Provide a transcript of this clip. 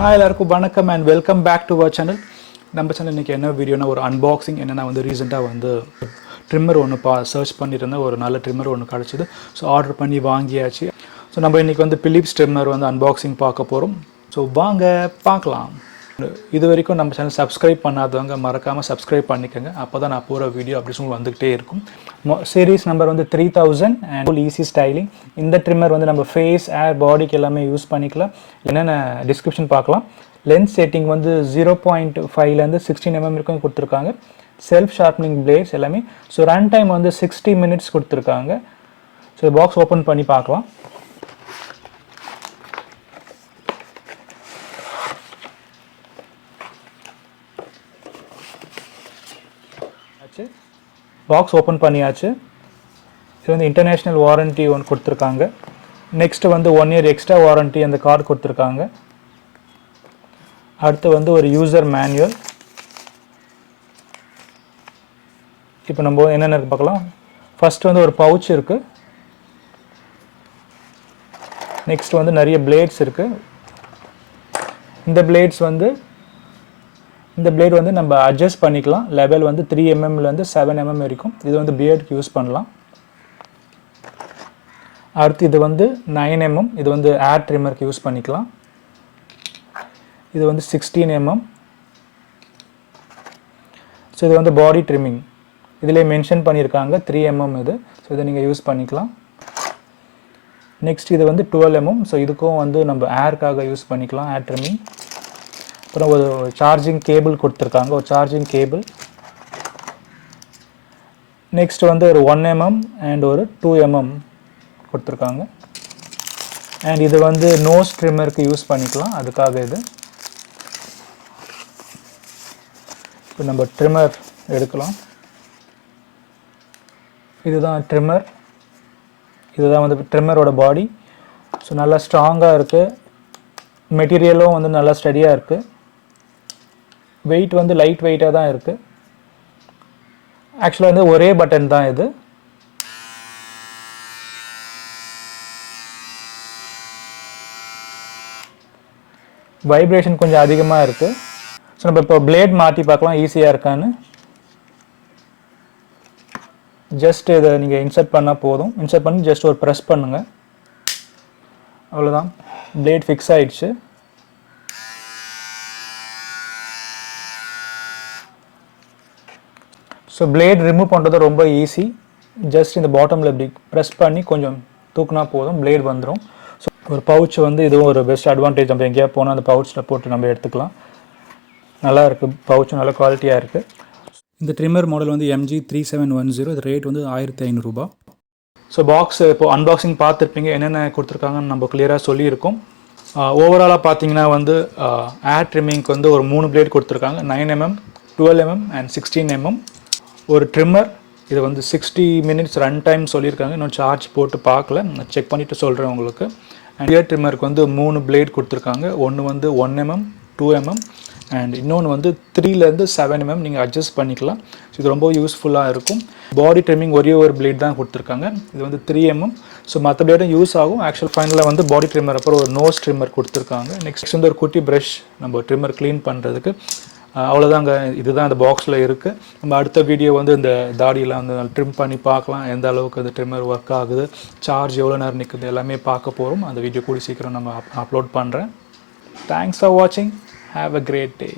Hi எல்லாருக்கும் வணக்கம் and welcome back to our channel. நம்ம சேனல் இன்னைக்கு என்ன வீடியோனா ஒரு அன்பாக்சிங். என்னன்னா வந்து ரீசெண்டாக வந்து ட்ரிம்மர் ஒன்று சர்ச் பண்ணியிருந்தேன். ஒரு நல்ல ட்ரிம்மர் ஒன்று கிடச்சிது. ஸோ ஆர்டர் பண்ணி வாங்கியாச்சு. ஸோ நம்ம இன்றைக்கி வந்து Philips ட்ரிம்மர் வந்து அன்பாக்சிங் பார்க்க போகிறோம். ஸோ வாங்க பார்க்கலாம். இது வரைக்கும் நம்ம சேனல் சப்ஸ்கிரைப் பண்ணாதவங்க மறக்காமல் சப்ஸ்கிரைப் பண்ணிக்கோங்க. அப்போ தான் நான் போகிற வீடியோ அப்படி சொல்லி வந்துக்கிட்டே இருக்கும். சீரீஸ் நம்பர் வந்து 3000 அண்ட் ஃபுல் ஈஸி ஸ்டைலிங். இந்த ட்ரிம்மர் வந்து நம்ம ஃபேஸ், ஏர், பாடிக்கு எல்லாமே யூஸ் பண்ணிக்கலாம். என்னென்ன டிஸ்கிரிப்ஷன் பார்க்கலாம். லென்ஸ் செட்டிங் வந்து 0.5லேருந்து 16mm வரைக்கும் கொடுத்துருக்காங்க. செல்ஃப் ஷார்ப்னிங் பிளேட்ஸ் எல்லாமே. ஸோ ரன் டைம் வந்து 60 minutes கொடுத்துருக்காங்க. ஸோ பாக்ஸ் ஓப்பன் பண்ணி பார்க்கலாம். பாக்ஸ் ஓப்பன் பண்ணியாச்சு. இது வந்து இன்டர்நேஷ்னல் வாரண்ட்டி ஒன்று கொடுத்துருக்காங்க. நெக்ஸ்ட்டு வந்து 1 year எக்ஸ்ட்ரா வாரண்ட்டி அந்த கார்டு கொடுத்துருக்காங்க. அடுத்து வந்து ஒரு யூசர் மேனுவல். இப்போ நம்ம என்னென்ன இருக்கு பார்க்கலாம். ஃபஸ்ட்டு வந்து ஒரு பவுச் இருக்குது. நெக்ஸ்ட் வந்து நிறைய பிளேட்ஸ் இருக்குது. இந்த பிளேட் வந்து நம்ம அட்ஜஸ்ட் பண்ணிக்கலாம். லெவல் வந்து 3mmலேருந்து 7mm வரைக்கும். இது வந்து பியர்டுக்கு யூஸ் பண்ணலாம். அடுத்து இது வந்து 9mm. இது வந்து ஏர் ட்ரிம்மருக்கு யூஸ் பண்ணிக்கலாம். இது வந்து 16mm. ஸோ இது வந்து பாடி ட்ரிம்மிங். இதிலே மென்ஷன் பண்ணியிருக்காங்க 3mm இது. ஸோ இதை நீங்கள் யூஸ் பண்ணிக்கலாம். நெக்ஸ்ட் இது வந்து 12mm. ஸோ இதுக்கும் வந்து நம்ம ஏருக்காக யூஸ் பண்ணிக்கலாம், ஏர் ட்ரிம்மிங். அப்புறம் ஒரு சார்ஜிங் கேபிள் கொடுத்துருக்காங்க, ஒரு சார்ஜிங் கேபிள். நெக்ஸ்ட் வந்து ஒரு 1mm அண்ட் ஒரு 2mm கொடுத்துருக்காங்க. அண்ட் இது வந்து நோஸ் ட்ரிம்மருக்கு யூஸ் பண்ணிக்கலாம், அதுக்காக இது. இப்போ நம்ம ட்ரிம்மர் எடுக்கலாம். இதுதான் ட்ரிம்மர். இதுதான் வந்து ட்ரிம்மரோட பாடி. ஸோ நல்லா ஸ்ட்ராங்காக இருக்குது. மெட்டீரியலும் வந்து நல்லா ஸ்டடியாக இருக்குது. வெயிட் வந்து லைட் வெயிட்டாக தான் இருக்குது. ஆக்சுவலாக வந்து ஒரே பட்டன் தான் இது. வைப்ரேஷன் கொஞ்சம் அதிகமாக இருக்குது. ஸோ நம்ம இப்போ பிளேட் மாற்றி பார்க்கலாம் ஈஸியாக இருக்கான்னு. ஜஸ்ட் இதை நீங்கள் இன்சர்ட் பண்ணால் போதும். இன்சர்ட் பண்ணி ஜஸ்ட் ஒரு ப்ரெஸ் பண்ணுங்கள், அவ்வளோதான். பிளேட் ஃபிக்ஸ் ஆகிடுச்சு. ஸோ பிளேட் ரிமூவ் பண்ணுறது ரொம்ப ஈஸி. ஜஸ்ட் இந்த பாட்டமில் இப்படி ப்ரெஸ் பண்ணி கொஞ்சம் தூக்குனா போதும், பிளேட் வந்துடும். ஸோ ஒரு பவுச் வந்து இதுவும் ஒரு பெஸ்ட் அட்வான்டேஜ். நம்ம எங்கேயா போனால் அந்த பவுச்சில் போட்டு நம்ம எடுத்துக்கலாம். நல்லா இருக்குது, பவுச்சும் நல்ல குவாலிட்டியாக இருக்குது. இந்த ட்ரிம்மர் மாடல் வந்து MG3710. இது ரேட் வந்து 1500 ரூபாய். ஸோ பாக்ஸ் இப்போது அன்பாக்சிங் பார்த்துருப்பீங்க. என்னென்ன கொடுத்துருக்காங்கன்னு நம்ம கிளியராக சொல்லியிருக்கோம். ஓவராலாக பார்த்தீங்கன்னா வந்து ஏர் ட்ரிம்மிங்க்கு வந்து ஒரு 3 பிளேட் கொடுத்துருக்காங்க. 9mm, 12mm and 16mm. ஒரு ட்ரிம்மர். இது வந்து 60 minutes ரன் டைம் சொல்லியிருக்காங்க. இன்னும் சார்ஜ் போட்டு பார்க்கல, நான் செக் பண்ணிவிட்டு சொல்கிறேன் உங்களுக்கு. அண்ட் இயர் ட்ரிம்மருக்கு வந்து 3 பிளேட் கொடுத்துருக்காங்க. ஒன்று வந்து 1mm, 2mm அண்ட் இன்னொன்று வந்து 3லேருந்து 7mm நீங்கள் அட்ஜஸ்ட் பண்ணிக்கலாம். ஸோ இது ரொம்ப யூஸ்ஃபுல்லாக இருக்கும். பாடி ட்ரிம்மிங் ஒரே ஒரு பிளேட் தான் கொடுத்துருக்காங்க. இது வந்து 3mm. ஸோ மற்ற பிளேடும் யூஸ் ஆகும். ஆக்சுவல் ஃபைனலாக வந்து பாடி ட்ரிம்மர் அப்புறம் ஒரு நோஸ் ட்ரிம்மர் கொடுத்துருக்காங்க. நெக்ஸ்ட் வந்து ஒரு குட்டி ப்ரஷ் நம்ம ட்ரிம்மர் க்ளீன் பண்ணுறதுக்கு. அவ்வளோதாங்க. இதுதான் அந்த பாக்ஸில் இருக்குது. நம்ம அடுத்த வீடியோ வந்து இந்த தாடியெல்லாம் வந்து ட்ரிம் பண்ணி பார்க்கலாம், எந்த அளவுக்கு அந்த ட்ரிம்மர் ஒர்க் ஆகுது, சார்ஜ் எவ்வளோ நேரம் நிற்குது, எல்லாமே பார்க்க போகிறோம். அந்த வீடியோ கூடி சீக்கிரம் நம்ம அப்லோட் பண்ணுறேன். தேங்க்ஸ் ஃபார் வாட்சிங். Have a great day.